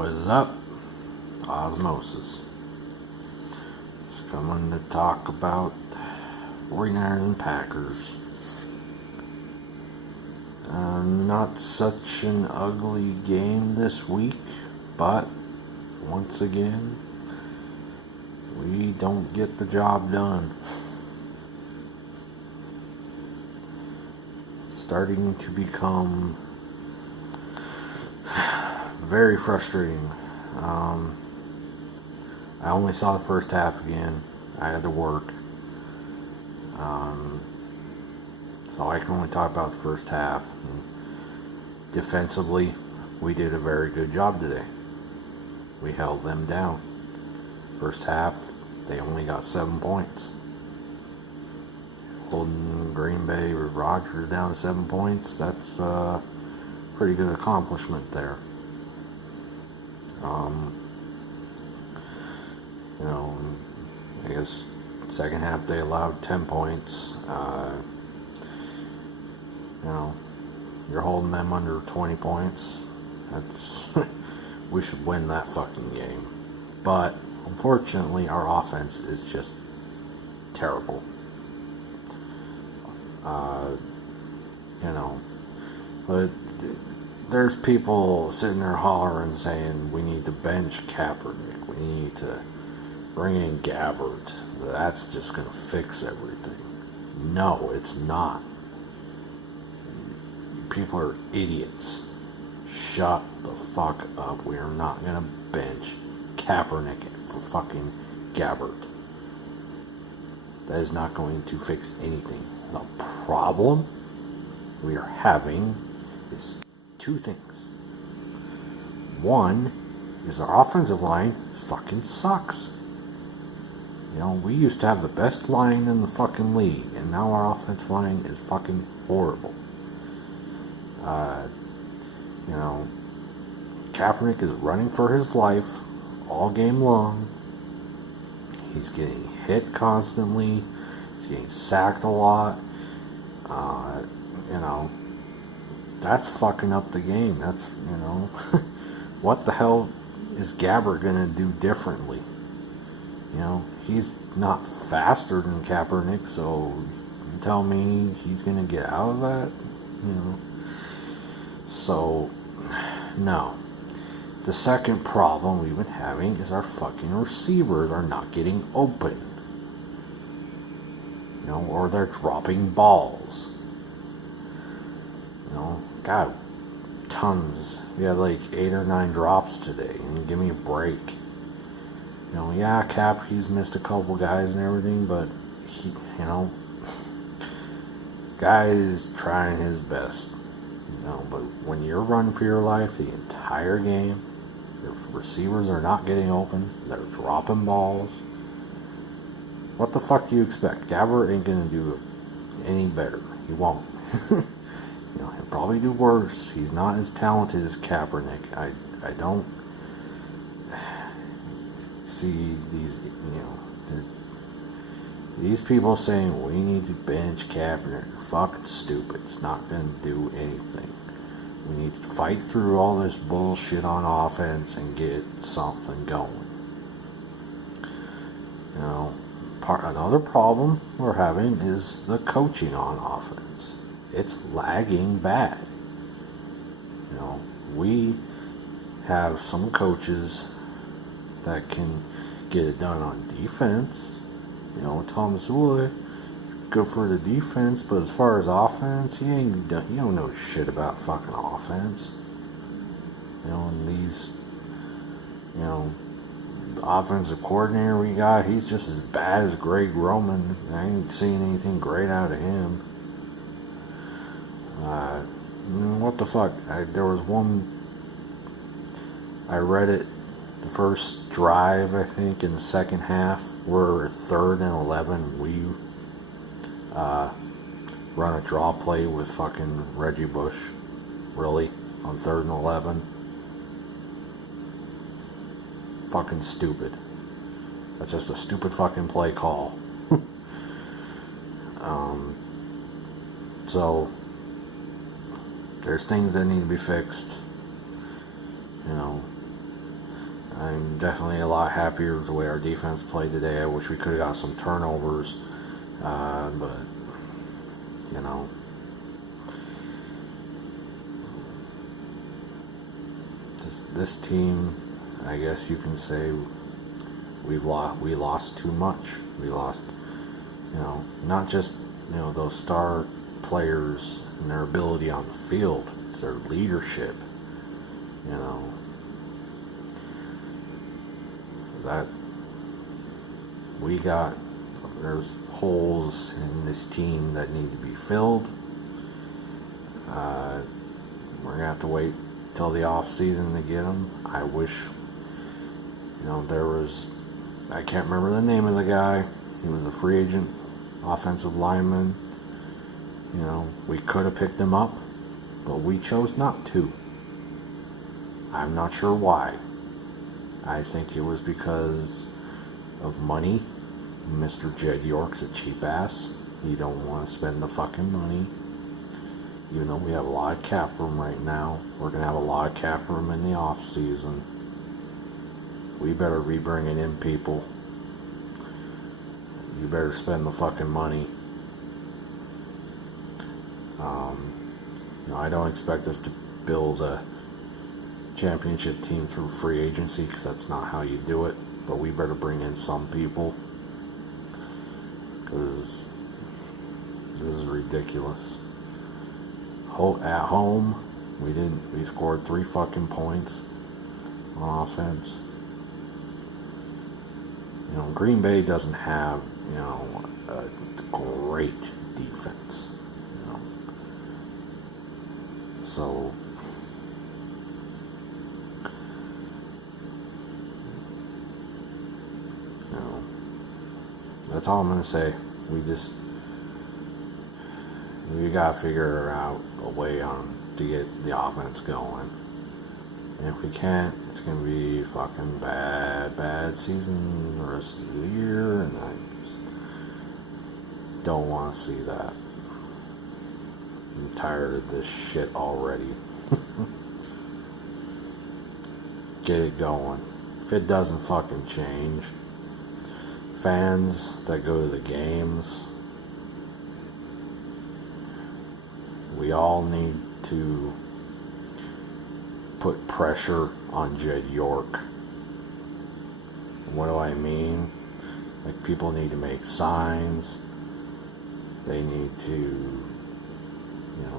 What is up? Osmosis. It's coming to talk about 49ers and Packers. Not such an ugly game this week, but once again, we don't get the job done. It's starting to become very frustrating. I only saw the first half again. I had to work. So I can only talk about the first half. Defensively, we did a very good job today. We held them down. First half, they only got 7 points. Holding Green Bay or Rodgers down to 7 points, that's a pretty good accomplishment there. I guess second half they allowed 10 points. You're holding them under 20 points. That's we should win that fucking game. But unfortunately, our offense is just terrible. But there's people sitting there hollering saying we need to bench Kaepernick. We need to bring in Gabbert. That's just going to fix everything. No, it's not. People are idiots. Shut the fuck up. We are not going to bench Kaepernick for fucking Gabbert. That is not going to fix anything. The problem we are having is two things. One is our offensive line fucking sucks. We used to have the best line in the fucking league, and now our offensive line is fucking horrible. Kaepernick is running for his life all game long. He's getting hit constantly. He's getting sacked a lot. That's fucking up the game. That's, what the hell is Gabbert gonna do differently? He's not faster than Kaepernick, so you tell me he's gonna get out of that? So, no. The second problem we've been having is our fucking receivers are not getting open. Or they're dropping balls. God, tons. We had like 8 or 9 drops today, and give me a break. Cap, he's missed a couple guys and everything, but he, guy is trying his best. But when you're running for your life the entire game, your receivers are not getting open, they're dropping balls. What the fuck do you expect? Gabbert ain't gonna do any better. He won't. He'll probably do worse. He's not as talented as Kaepernick. I don't see these people saying we need to bench Kaepernick. Fucking stupid. It's not gonna do anything. We need to fight through all this bullshit on offense and get something going. Another problem we're having is the coaching on offense. It's lagging bad. We have some coaches that can get it done on defense. Thomas Wood, good for the defense, but as far as offense, he don't know shit about fucking offense. And these, the offensive coordinator we got, he's just as bad as Greg Roman. I ain't seen anything great out of him. What the fuck? There was one, I read it, the first drive, I think, in the second half, we're 3rd and 11. We run a draw play with fucking Reggie Bush. Really? On 3rd and 11? Fucking stupid. That's just a stupid fucking play call. So there's things that need to be fixed. I'm definitely a lot happier with the way our defense played today. I wish we could have got some turnovers, but you know, this team, I guess you can say we lost too much. We lost, not just those star players and their ability on the field. It's their leadership. That there's holes in this team that need to be filled. We're gonna have to wait till the off season to get them. I wish, I can't remember the name of the guy. He was a free agent offensive lineman. We could have picked him up, but we chose not to. I'm not sure why. I think it was because of money. Mr. Jed York's a cheap ass. He don't want to spend the fucking money. Even though we have a lot of cap room right now, we're going to have a lot of cap room in the off season. We better be bringing in people. You better spend the fucking money. I don't expect us to build a championship team through free agency, because that's not how you do it. But we better bring in some people, because this is ridiculous. At home, we scored 3 fucking points on offense. Green Bay doesn't have a great defense. So that's all I'm gonna say. We gotta figure out a way to get the offense going. And if we can't, it's gonna be fucking bad season the rest of the year, and I just don't want to see that. I'm tired of this shit already. Get it going. If it doesn't fucking change, fans that go to the games, we all need to put pressure on Jed York. What do I mean? Like, people need to make signs. They need to,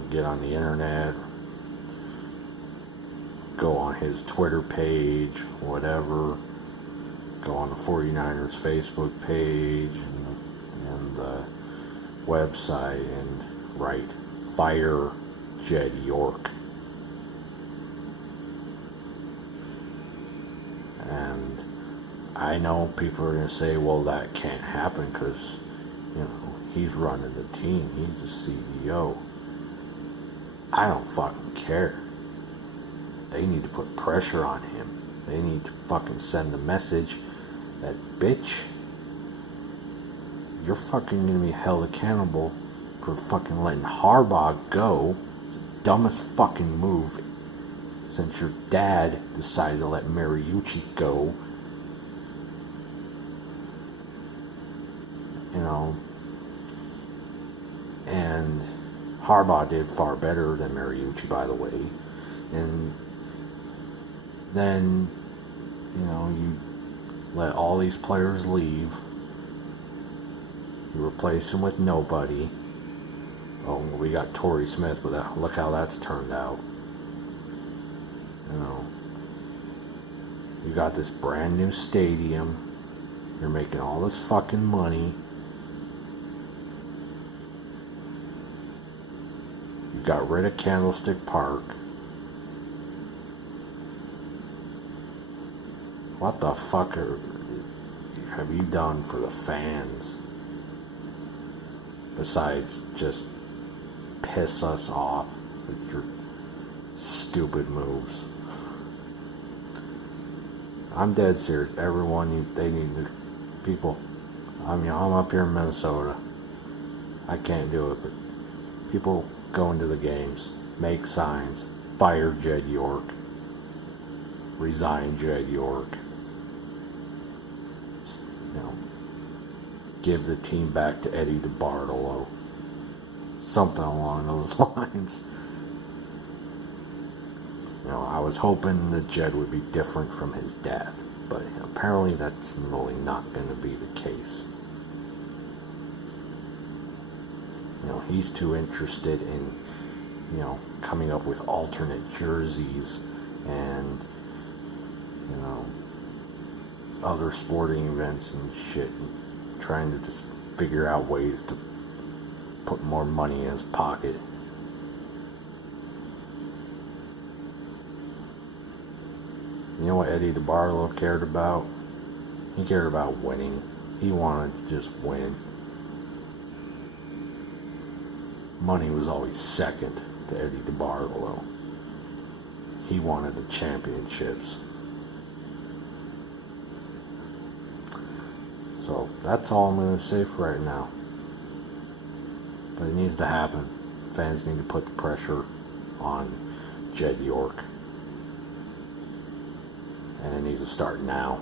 get on the internet, go on his Twitter page, whatever, go on the 49ers Facebook page and the website and write, "Fire Jed York." And I know people are going to say, well, that can't happen because, he's running the team. He's the CEO. I don't fucking care. They need to put pressure on him. They need to fucking send a message that, bitch, you're fucking going to be held accountable for fucking letting Harbaugh go. It's the dumbest fucking move since your dad decided to let Mariucci go. And Harbaugh did far better than Mariucci, by the way. And then, you let all these players leave. You replace them with nobody. Oh, we got Torrey Smith, but look how that's turned out. You got this brand new stadium. You're making all this fucking money. You got rid of Candlestick Park. What the fuck have you done for the fans? Besides just piss us off with your stupid moves. I'm dead serious. People. I'm up here in Minnesota. I can't do it, but people go into the games, make signs, fire Jed York, resign Jed York. give the team back to Eddie Debartolo. Something along those lines. I was hoping that Jed would be different from his dad, but apparently that's really not going to be the case. He's too interested in, coming up with alternate jerseys and, other sporting events and shit, and trying to just figure out ways to put more money in his pocket. You know what Eddie Debartolo cared about? He cared about winning. He wanted to just win. Money was always second to Eddie Debartolo. He wanted the championships. So that's all I'm going to say for right now. But it needs to happen. Fans need to put the pressure on Jed York. And it needs to start now.